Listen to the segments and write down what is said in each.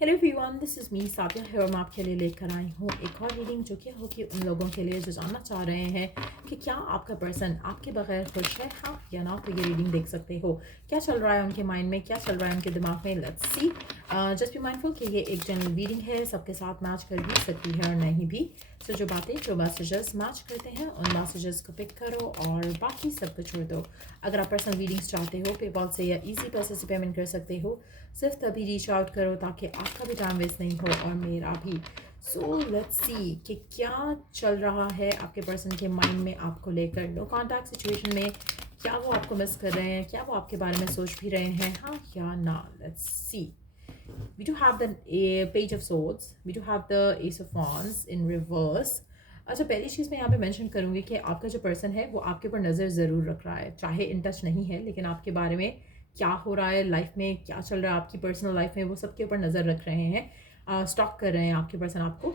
Hello everyone, this is me Sabiya है और मैं आपके लिए लेकर आई हूँ एक और रीडिंग जो कि होगी उन लोगों के लिए जो जानना चाह रहे हैं कि क्या आपका पर्सन आपके बगैर खुश है, हाँ या ना। तो ये रीडिंग देख सकते हो क्या चल रहा है उनके माइंड में, क्या चल रहा है उनके दिमाग में। Let's see. Just be mindful कि ये एक जनरल रीडिंग है, सबके साथ मैच कर भी सकती है और नहीं भी। सो जो बातें जो मैसेजेस मैच करते हैं उन मैसेजेस को पिक करो और बाकी सब को छोड़ दो। अगर आप पर्सनल रीडिंग्स चाहते हो पेपॉल से या इजी पैसे से पेमेंट कर सकते हो। सिर्फ तभी रीच आउट करो ताकि आपका भी टाइम वेस्ट नहीं हो और मेरा भी। सो लेट्स सी कि क्या चल रहा है आपके पर्सन के माइंड में आपको लेकर। नो कॉन्टैक्ट सिचुएशन में क्या वो आपको मिस कर रहे हैं, क्या वो आपके बारे में सोच भी रहे हैं, हाँ या ना। Let's see. We do have the page of swords, we do have the ace of wands in reverse। अच्छा, पहली चीज़ मैं यहाँ पे मेंशन करूँगी कि आपका जो पर्सन है वो आपके ऊपर नज़र ज़रूर रख रहा है, चाहे इन टच नहीं है लेकिन आपके बारे में क्या हो रहा है लाइफ में, क्या चल रहा है आपकी पर्सनल लाइफ में, वो सबके ऊपर नज़र रख रहे हैं। स्टॉक कर रहे हैं आपके पर्सन आपको।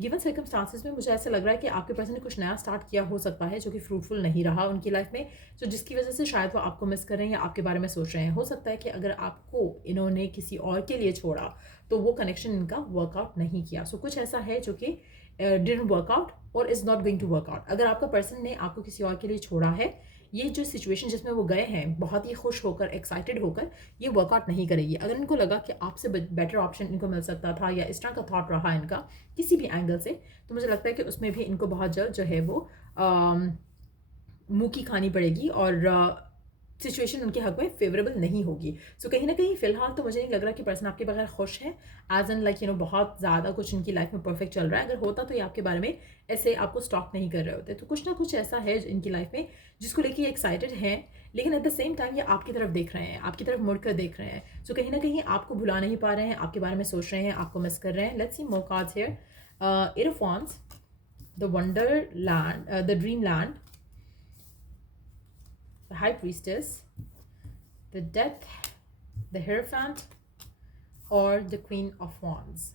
गिवन सर्कमस्टांसिस में मुझे ऐसा लग रहा है कि आपके पर्सन ने कुछ नया स्टार्ट किया हो सकता है जो कि फ्रूटफुल नहीं रहा उनकी लाइफ में, तो जिसकी वजह से शायद वो आपको मिस कर रहे हैं या आपके बारे में सोच रहे हैं। हो सकता है कि अगर आपको इन्होंने किसी और के लिए छोड़ा तो वो कनेक्शन इनका वर्कआउट नहीं किया। सो कुछ ऐसा है जो कि डिडंट वर्कआउट और is not going to work out. अगर आपका पर्सन ने आपको किसी और के लिए छोड़ा है, ये जो सिचुएशन जिसमें वो गए हैं बहुत ही खुश होकर, एक्साइटेड होकर, ये वर्कआउट नहीं करेगी। अगर इनको लगा कि आपसे बेटर ऑप्शन इनको मिल सकता था या इस तरह का थॉट रहा इनका किसी भी एंगल से, तो मुझे लगता है कि उसमें भी इनको बहुत जल्द जो है वो मुंह की खानी पड़ेगी और सिचुएशन उनके हक में फेवरेबल नहीं होगी। सो कहीं ना कहीं फिलहाल तो मुझे नहीं लग रहा कि पर्सन आपके बगैर खुश है, एज एन लाइक बहुत ज़्यादा कुछ इनकी लाइफ में परफेक्ट चल रहा है। अगर होता तो ये आपके बारे में ऐसे आपको स्टॉक नहीं कर रहे होते। तो कुछ ना कुछ ऐसा है इनकी लाइफ में जिसको लेके ये एक्साइटेड हैं, लेकिन एट द सेम टाइम ये आपकी तरफ देख रहे हैं, आपकी तरफ मुड़कर देख रहे हैं। सो कहीं ना कहीं आपको भुला नहीं पा रहे हैं, आपके बारे में सोच रहे हैं, आपको मिस कर रहे हैं। Let's see more cards here. Eight of wands, the wonderland, the dream land, the high priestess, the death, the hierophant, or the queen of wands।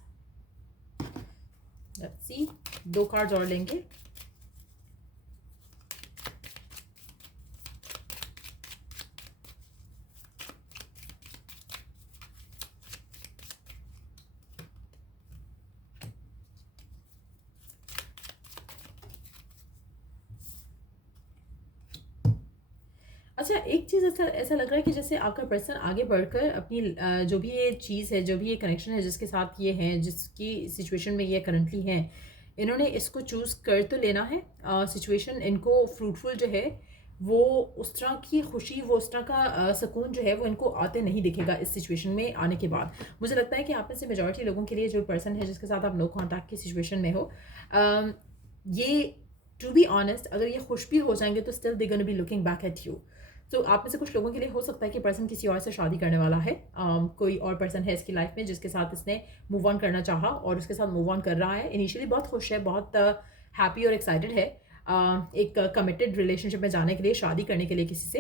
let's see, दो कार्ड्स और लेंगे। अच्छा, एक चीज़ ऐसा ऐसा लग रहा है कि जैसे आपका पर्सन आगे बढ़कर अपनी जो भी ये चीज़ है, जो भी ये कनेक्शन है जिसके साथ ये हैं, जिसकी सिचुएशन में ये करंटली हैं, इन्होंने इसको चूज़ कर तो लेना है। सिचुएशन इनको फ्रूटफुल जो है वो उस तरह की खुशी, वो उस तरह का सुकून जो है वो इनको आते नहीं दिखेगा इस सिचुएशन में आने के बाद। मुझे लगता है कि आप में से मेजॉरिटी लोगों के लिए जो पर्सन है जिसके साथ आप नो कॉन्टैक्ट की सिचुएशन में हो, ये टू बी ऑनेस्ट अगर ये खुश भी हो जाएंगे तो still they gonna be looking back at you. तो आप में से कुछ लोगों के लिए हो सकता है कि पर्सन किसी और से शादी करने वाला है। कोई और पर्सन है इसकी लाइफ में जिसके साथ इसने मूव ऑन करना चाहा और उसके साथ मूव ऑन कर रहा है। इनिशियली बहुत खुश है, बहुत हैप्पी और एक्साइटेड है एक कमिटेड रिलेशनशिप में जाने के लिए, शादी करने के लिए किसी से।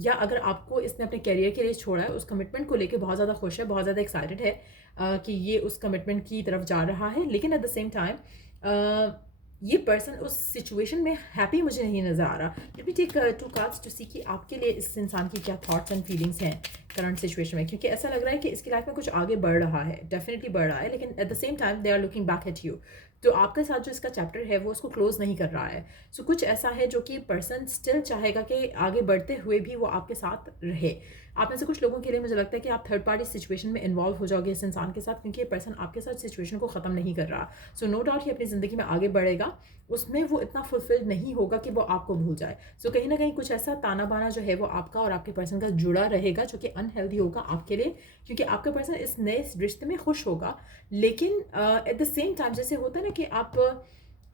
या अगर आपको इसने अपने करियर के लिए छोड़ा है, उस कमिटमेंट को लेकर बहुत ज़्यादा खुश है, बहुत ज़्यादा एक्साइटेड है कि ये उस कमिटमेंट की तरफ जा रहा है। लेकिन एट द सेम टाइम ये पर्सन उस सिचुएशन में हैप्पी मुझे नहीं नज़र आ रहा। Let me take two cards to see कि आपके लिए इस इंसान की क्या थॉट्स एंड फीलिंग्स हैं करंट सिचुएशन में, क्योंकि ऐसा लग रहा है कि इसकी लाइफ में कुछ आगे बढ़ रहा है, डेफिनेटली बढ़ रहा है, लेकिन at the same time they are looking back at you. तो आपके साथ जो इसका चैप्टर है वो उसको क्लोज नहीं कर रहा है। सो कुछ ऐसा है जो कि पर्सन स्टिल चाहेगा कि आगे बढ़ते हुए भी वो आपके साथ रहे। आप में से कुछ लोगों के लिए मुझे लगता है कि आप थर्ड पार्टी सिचुएशन में इन्वॉल्व हो जाओगे इस इंसान के साथ, क्योंकि ये पर्सन आपके साथ सिचुएशन को ख़त्म नहीं कर रहा। सो नो डाउट ही अपनी ज़िंदगी में आगे बढ़ेगा, उसमें वो इतना फुलफिल्ड नहीं होगा कि वो आपको भूल जाए। सो कहीं ना कहीं कुछ ऐसा ताना बाना जो है वो आपका और आपके पर्सन का जुड़ा रहेगा जो कि अनहेल्दी होगा आपके लिए, क्योंकि आपका पर्सन इस नए रिश्ते में खुश होगा, लेकिन एट द सेम टाइम जैसे होता है ना कि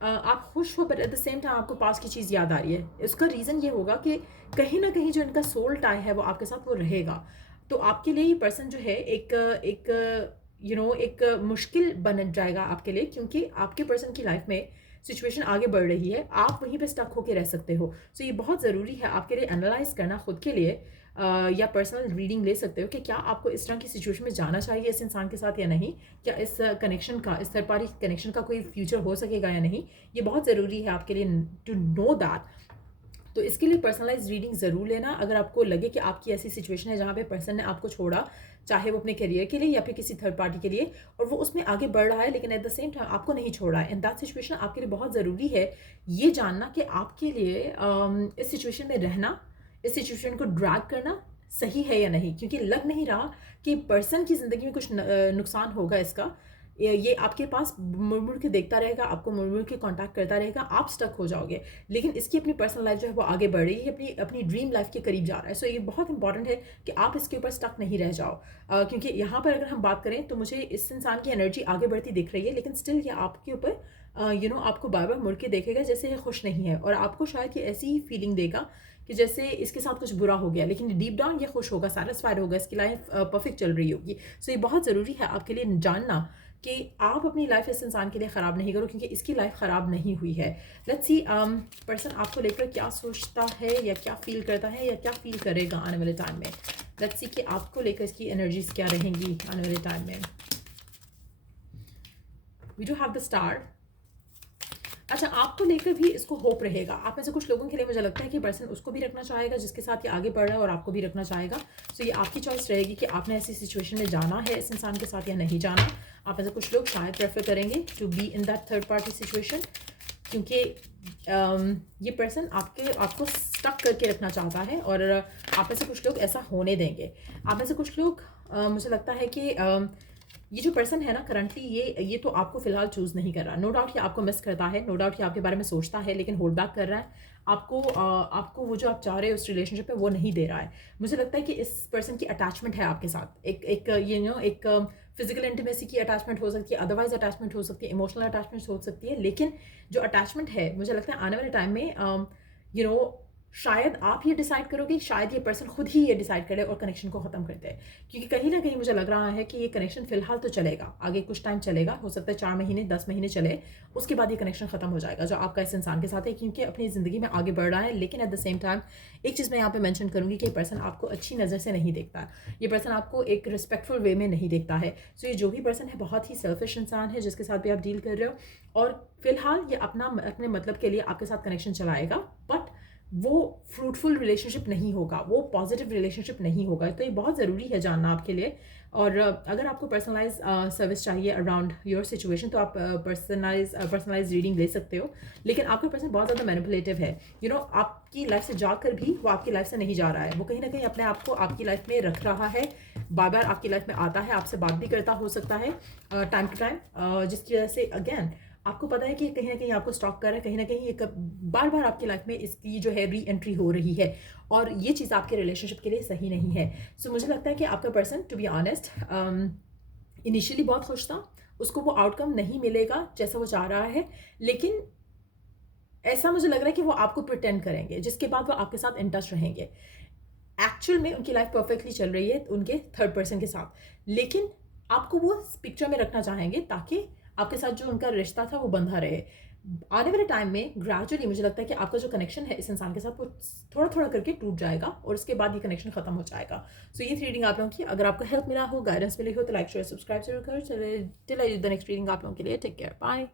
आप खुश हो but at the same time आपको पास की चीज़ याद आ रही है। इसका रीज़न ये होगा कि कहीं ना कहीं जो इनका सोल टाई है वो आपके साथ वो रहेगा। तो आपके लिए ये पर्सन जो है एक एक एक मुश्किल बन जाएगा आपके लिए, क्योंकि आपके पर्सन की लाइफ में सिचुएशन आगे बढ़ रही है, आप वहीं पे स्टक होकर रह सकते हो। सो ये बहुत ज़रूरी है आपके लिए एनालाइज करना खुद के लिए, या पर्सनल रीडिंग ले सकते हो कि क्या आपको इस तरह की सिचुएशन में जाना चाहिए इस इंसान के साथ या नहीं, क्या इस कनेक्शन का, इस थर्ड पार्टी कनेक्शन का कोई फ्यूचर हो सकेगा या नहीं। ये बहुत ज़रूरी है आपके लिए टू नो दैट। तो इसके लिए पर्सनलाइज रीडिंग ज़रूर लेना। अगर आपको लगे कि आपकी ऐसी सिचुएशन है जहाँ पे पर्सन ने आपको छोड़ा, चाहे वो अपने करियर के लिए या फिर किसी थर्ड पार्टी के लिए, और वो उसमें आगे बढ़ रहा है लेकिन एट द सेम टाइम आपको नहीं छोड़ा है, इन दैट सिचुएशन आपके लिए बहुत ज़रूरी है ये जानना कि आपके लिए इस सिचुएशन में रहना, इस सिचुएशन को ड्रैग करना सही है या नहीं, क्योंकि लग नहीं रहा कि पर्सन की ज़िंदगी में कुछ नुकसान होगा इसका। ये आपके पास मुड़ मुड़ के देखता रहेगा, आपको मुड़ मुड़ के कांटेक्ट करता रहेगा, आप स्टक हो जाओगे। लेकिन इसकी अपनी पर्सनल लाइफ जो है वो आगे बढ़ रही है, अपनी अपनी ड्रीम लाइफ के करीब जा रहा है। सो ये बहुत इंपॉर्टेंट है कि आप इसके ऊपर स्टक नहीं रह जाओ। क्योंकि यहाँ पर अगर हम बात करें तो मुझे इस इंसान की एनर्जी आगे बढ़ती दिख रही है, लेकिन स्टिल ये आपके ऊपर आपको बार बार मुड़ के देखेगा जैसे ये खुश नहीं है, और आपको शायद ये ऐसी ही फीलिंग देगा कि जैसे इसके साथ कुछ बुरा हो गया, लेकिन डीप डाउन ये खुश होगा, सैटिस्फाइड होगा, इसकी लाइफ परफेक्ट चल रही होगी। सो ये बहुत ज़रूरी है आपके लिए जानना कि आप अपनी लाइफ इस इंसान के लिए ख़राब नहीं करो, क्योंकि इसकी लाइफ ख़राब नहीं हुई है। लेट्स सी पर्सन आपको लेकर क्या सोचता है या क्या फील करता है या क्या फील करेगा आने वाले टाइम में। लेट्स सी कि आपको लेकर इसकी एनर्जीज क्या रहेंगी आने वाले टाइम में। We do have the star. अच्छा, आपको लेकर भी इसको होप रहेगा। आप में से कुछ लोगों के लिए मुझे लगता है कि पर्सन उसको भी रखना चाहेगा जिसके साथ ये आगे बढ़ रहा है, और आपको भी रखना चाहेगा। सो ये आपकी चॉइस रहेगी कि आपने ऐसी सिचुएशन में जाना है इस इंसान के साथ या नहीं जाना। आप में से कुछ लोग शायद प्रेफर करेंगे to be in that third party situation, क्योंकि ये पर्सन आपको स्टक करके रखना चाहता है, और आप में से कुछ लोग ऐसा होने देंगे। आप में से कुछ लोग मुझे लगता है कि ये जो पर्सन है ना करंटली, ये तो आपको फिलहाल चूज़ नहीं कर रहा। नो डाउट ये आपको मिस करता है, नो डाउट ये आपके बारे में सोचता है, लेकिन होल्ड बैक कर रहा है। आपको वो जो आप चाह रहे हो उस रिलेशनशिप में वो नहीं दे रहा है। मुझे लगता है कि इस पर्सन की अटैचमेंट है आपके साथ, एक फिजिकल इंटीमेसी की अटैचमेंट हो सकती है, अदरवाइज अटैचमेंट हो सकती है, इमोशनल अटैचमेंट हो सकती है। लेकिन जो अटैचमेंट है मुझे लगता है आने वाले टाइम में शायद आप ये डिसाइड करोगे, शायद ये पर्सन खुद ही ये डिसाइड करे और कनेक्शन को ख़त्म करते हैं। क्योंकि कहीं ना कहीं मुझे लग रहा है कि ये कनेक्शन फिलहाल तो चलेगा, आगे कुछ टाइम चलेगा, हो सकता है 4 महीने 10 महीने चले, उसके बाद ये कनेक्शन ख़त्म हो जाएगा जो आपका इस इंसान के साथ है, क्योंकि अपनी ज़िंदगी में आगे बढ़ रहा है। लेकिन एट द सेम टाइम एक चीज़ मैं यहाँ पे मेंशन करूँगी कि ये पर्सन आपको अच्छी नज़र से नहीं देखता, ये पर्सन आपको एक रिस्पेक्टफुल वे में नहीं देखता है। सो ये जो भी पर्सन है बहुत ही सेल्फिश इंसान है जिसके साथ भी आप डील कर रहे हो, और फिलहाल ये अपने मतलब के लिए आपके साथ कनेक्शन चलाएगा, बट वो फ्रूटफुल रिलेशनशिप नहीं होगा, वो पॉजिटिव रिलेशनशिप नहीं होगा। तो ये बहुत ज़रूरी है जानना आपके लिए। और अगर आपको पर्सनलाइज सर्विस चाहिए अराउंड योर सिचुएशन तो आप पर्सनलाइज रीडिंग ले सकते हो। लेकिन आपका पर्सन बहुत ज़्यादा मैनिपुलेटिव है, आपकी लाइफ से जाकर भी वो आपकी लाइफ से नहीं जा रहा है, वो कहीं ना कहीं अपने आप को आपकी लाइफ में रख रहा है, बार बार आपकी लाइफ में आता है, आपसे बात भी करता हो सकता है टाइम टू टाइम, जिसकी वजह से अगेन आपको पता है कि कहीं ना कहीं आपको स्टॉक कर रहा है, कहीं ना कहीं ये बार बार आपकी लाइफ में इसकी जो है री एंट्री हो रही है, और ये चीज़ आपके रिलेशनशिप के लिए सही नहीं है। सो मुझे लगता है कि आपका person to be honest initially बहुत खुश था, उसको वो आउटकम नहीं मिलेगा जैसा वो चाह रहा है, लेकिन ऐसा मुझे लग रहा है कि वो आपको प्रिटेंड करेंगे, जिसके बाद वो आपके साथ इन टच रहेंगे। एक्चुअल में उनकी लाइफ परफेक्टली चल रही है उनके थर्ड पर्सन के साथ, लेकिन आपको वो पिक्चर में रखना चाहेंगे ताकि आपके साथ जो उनका रिश्ता था वो बंधा रहे। आने वाले टाइम में ग्रेजुअली मुझे लगता है कि आपका जो कनेक्शन है इस इंसान के साथ वो थोड़ा थोड़ा करके टूट जाएगा, और उसके बाद ये कनेक्शन खत्म हो जाएगा। सो ये रीडिंग आप लोगों की, अगर आपको हेल्प मिला हो, गाइडेंस मिली हो, तो लाइक शेयर सब्सक्राइब जरूर करो। चलिए till I the next reading आप लोगों के लिए टेक केयर, बाय।